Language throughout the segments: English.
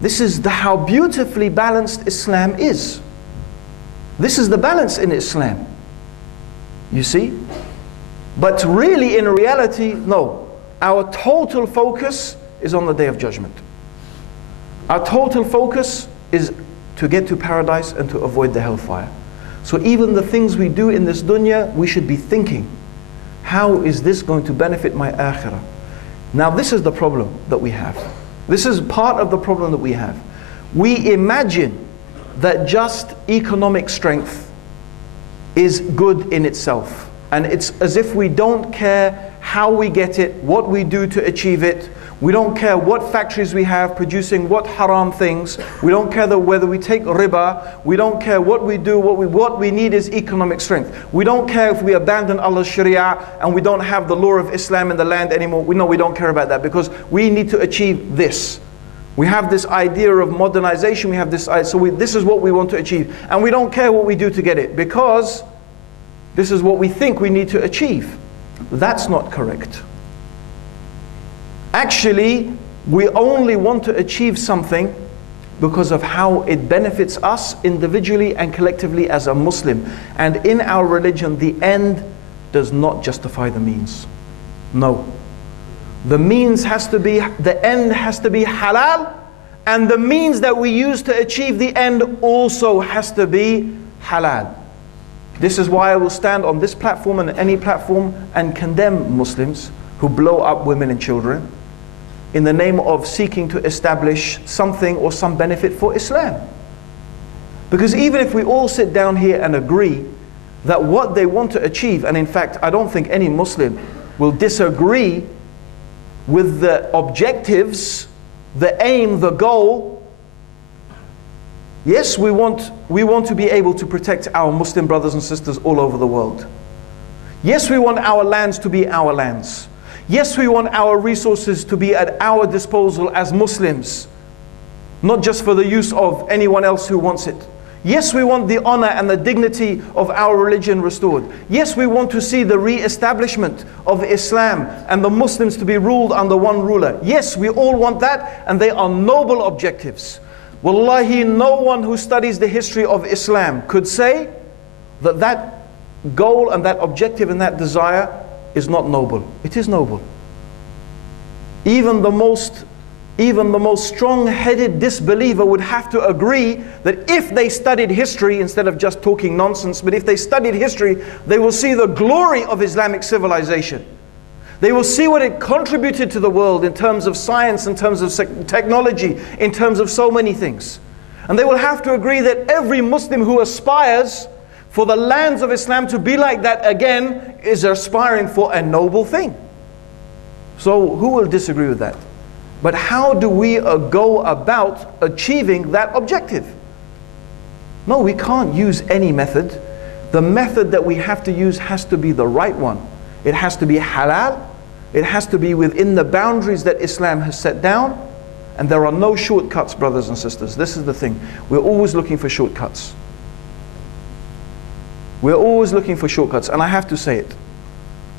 This is how beautifully balanced Islam is. This is the balance in Islam. You see? But really, in reality, no. Our total focus is on the Day of Judgment. Our total focus is to get to paradise and to avoid the hellfire. So even the things we do in this dunya, we should be thinking, how is this going to benefit my akhirah? Now this is the problem that we have. This is part of the problem that we have. We imagine that just economic strength is good in itself. And it's as if we don't care how we get it, what we do to achieve it. We don't care what factories we have producing what haram things. We don't care whether we take riba. We don't care what we do. What we need is economic strength. We don't care if we abandon Allah's Sharia and we don't have the law of Islam in the land anymore. We don't care about that, because we need to achieve this. We have this idea of modernization. We have this idea, so this is what we want to achieve. And we don't care what we do to get it, because this is what we think we need to achieve. That's not correct. Actually, we only want to achieve something because of how it benefits us individually and collectively as a Muslim. And in our religion, the end does not justify the means. No. The means has to be, the end has to be halal, and the means that we use to achieve the end also has to be halal. This is why I will stand on this platform and any platform and condemn Muslims who blow up women and children in the name of seeking to establish something or some benefit for Islam. Because even if we all sit down here and agree that what they want to achieve, and in fact I don't think any Muslim will disagree with the objectives, the aim, the goal. Yes, we want to be able to protect our Muslim brothers and sisters all over the world. Yes, we want our lands to be our lands. Yes, we want our resources to be at our disposal as Muslims, not just for the use of anyone else who wants it. Yes, we want the honor and the dignity of our religion restored. Yes, we want to see the re-establishment of Islam and the Muslims to be ruled under one ruler. Yes, we all want that, and they are noble objectives. Wallahi, no one who studies the history of Islam could say that that goal and that objective and that desire is not noble. It is noble. Even the most strong-headed disbeliever would have to agree that if they studied history, instead of just talking nonsense, but if they studied history, they will see the glory of Islamic civilization. They will see what it contributed to the world in terms of science, in terms of technology, in terms of so many things. And they will have to agree that every Muslim who aspires for the lands of Islam to be like that again is aspiring for a noble thing. So who will disagree with that? But how do we go about achieving that objective? No, we can't use any method. The method that we have to use has to be the right one. It has to be halal. It has to be within the boundaries that Islam has set down. And there are no shortcuts, brothers and sisters. This is the thing. We're always looking for shortcuts. We're always looking for shortcuts. And I have to say it.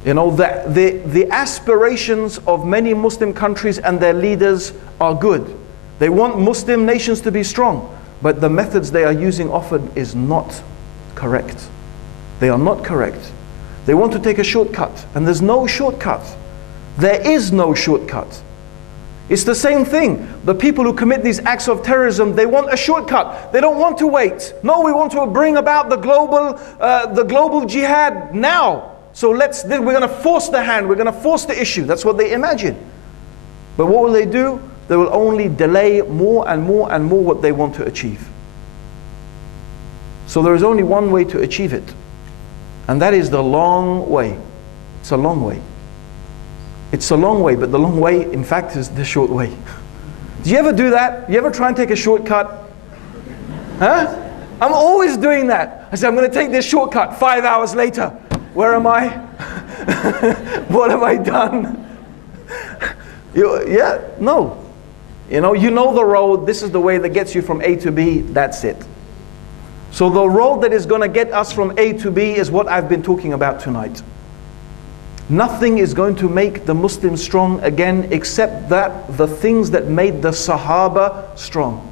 You know, the aspirations of many Muslim countries and their leaders are good. They want Muslim nations to be strong. But the methods they are using often is not correct. They are not correct. They want to take a shortcut, and there's no shortcut. There is no shortcut. It's the same thing. The people who commit these acts of terrorism, they want a shortcut. They don't want to wait. No, we want to bring about the global jihad now. So we're going to force the hand. We're going to force the issue. That's what they imagine. But what will they do? They will only delay more and more and more what they want to achieve. So there is only one way to achieve it. And that is the long way. It's a long way. It's a long way, but the long way, in fact, is the short way. Do you ever do that? You ever try and take a shortcut? Huh? I'm always doing that. I say, I'm going to take this shortcut. 5 hours later, where am I? What have I done? Yeah, no. You know the road. This is the way that gets you from A to B. That's it. So the road that is going to get us from A to B is what I've been talking about tonight. Nothing is going to make the Muslims strong again except that the things that made the Sahaba strong.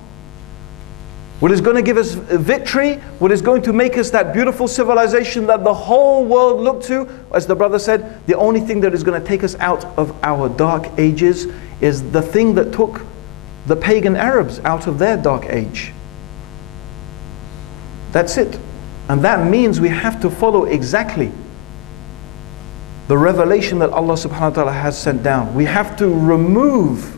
What is going to give us victory, what is going to make us that beautiful civilization that the whole world looked to, as the brother said, the only thing that is going to take us out of our dark ages is the thing that took the pagan Arabs out of their dark age. That's it. And that means we have to follow exactly the revelation that Allah subhanahu wa ta'ala has sent down. We have to remove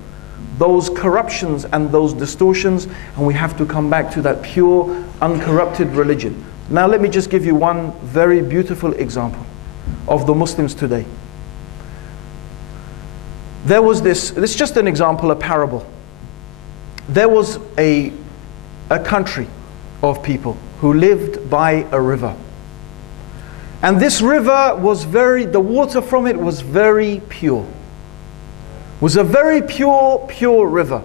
those corruptions and those distortions, and we have to come back to that pure, uncorrupted religion. Now let me just give you one very beautiful example of the Muslims today. There was this is just an example, a parable. There was a country of people who lived by a river. And this river was the water from it was very pure. Was a very pure river.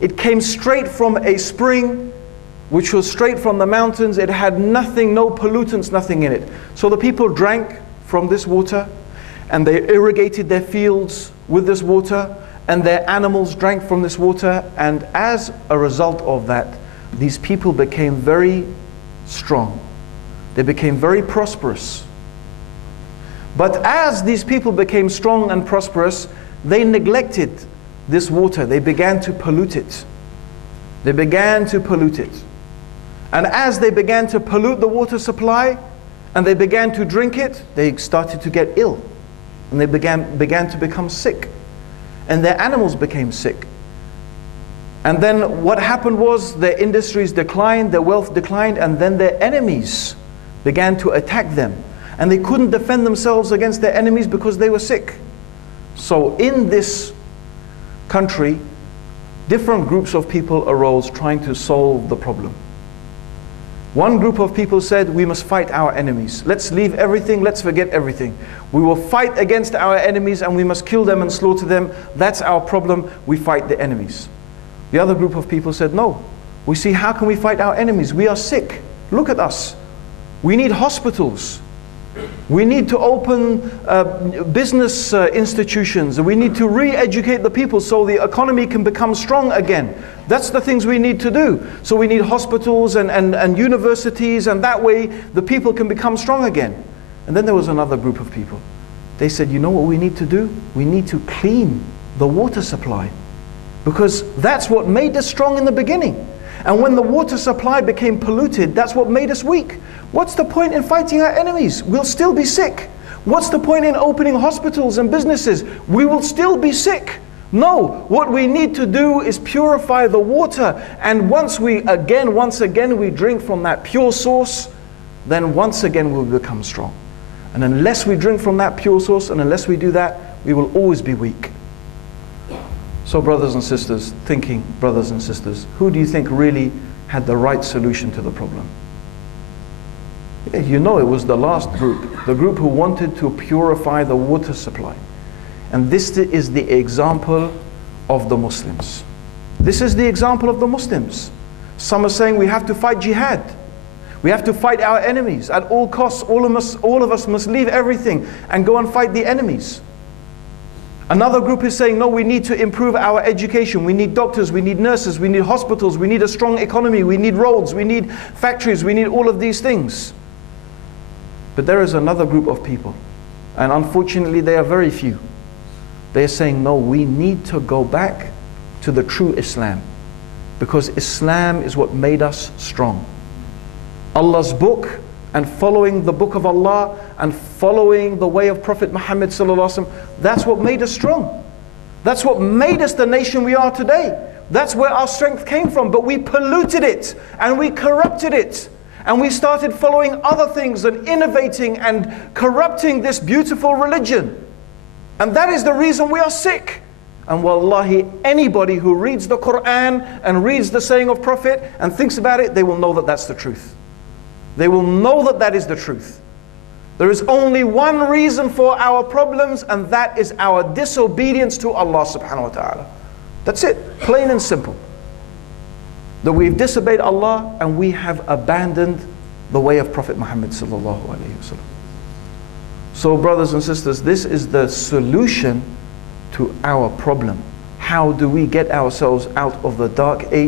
It came straight from a spring, which was straight from the mountains. It had nothing, no pollutants, nothing in it. So the people drank from this water, and they irrigated their fields with this water, and their animals drank from this water. And as a result of that, these people became very strong. They became very prosperous. But as these people became strong and prosperous, they neglected this water. They began to pollute it. They began to pollute it. And as they began to pollute the water supply, and they began to drink it, they started to get ill. And they began to become sick. And their animals became sick. And then what happened was their industries declined, their wealth declined, and then their enemies began to attack them. And they couldn't defend themselves against their enemies because they were sick. So in this country, different groups of people arose trying to solve the problem. One group of people said, we must fight our enemies. Let's leave everything, let's forget everything. We will fight against our enemies and we must kill them and slaughter them. That's our problem, we fight the enemies. The other group of people said, no. We see, how can we fight our enemies? We are sick. Look at us. We need hospitals. We need to open business institutions. We need to re-educate the people so the economy can become strong again. That's the things we need to do. So we need hospitals and universities, and that way the people can become strong again. And then there was another group of people. They said, you know what we need to do? We need to clean the water supply. Because that's what made us strong in the beginning. And when the water supply became polluted, that's what made us weak. What's the point in fighting our enemies? We'll still be sick. What's the point in opening hospitals and businesses? We will still be sick. No, what we need to do is purify the water. And once again we drink from that pure source, then once again we'll become strong. And unless we drink from that pure source, and unless we do that, we will always be weak. So brothers and sisters, brothers and sisters, who do you think really had the right solution to the problem? Yeah, you know, it was the last group, the group who wanted to purify the water supply. And this is the example of the Muslims. This is the example of the Muslims. Some are saying we have to fight jihad. We have to fight our enemies at all costs. All of us must leave everything and go and fight the enemies. Another group is saying, no, we need to improve our education. We need doctors, we need nurses, we need hospitals, we need a strong economy, we need roads, we need factories, we need all of these things. But there is another group of people, and unfortunately they are very few. They are saying, no, we need to go back to the true Islam, because Islam is what made us strong. Allah's book, and following the book of Allah, and following the way of Prophet Muhammad sallallahu alaihi wasallam, that's what made us strong. That's what made us the nation we are today. That's where our strength came from. But we polluted it, and we corrupted it, and we started following other things and innovating and corrupting this beautiful religion. And that is the reason we are sick. And wallahi, anybody who reads the Quran and reads the saying of Prophet and thinks about it, they will know that that's the truth. They will know that that is the truth. There is only one reason for our problems, and that is our disobedience to Allah subhanahu wa ta'ala. That's it, plain and simple. That we've disobeyed Allah and we have abandoned the way of Prophet Muhammad sallallahu alayhi wa sallam. So brothers and sisters, this is the solution to our problem. How do we get ourselves out of the dark age?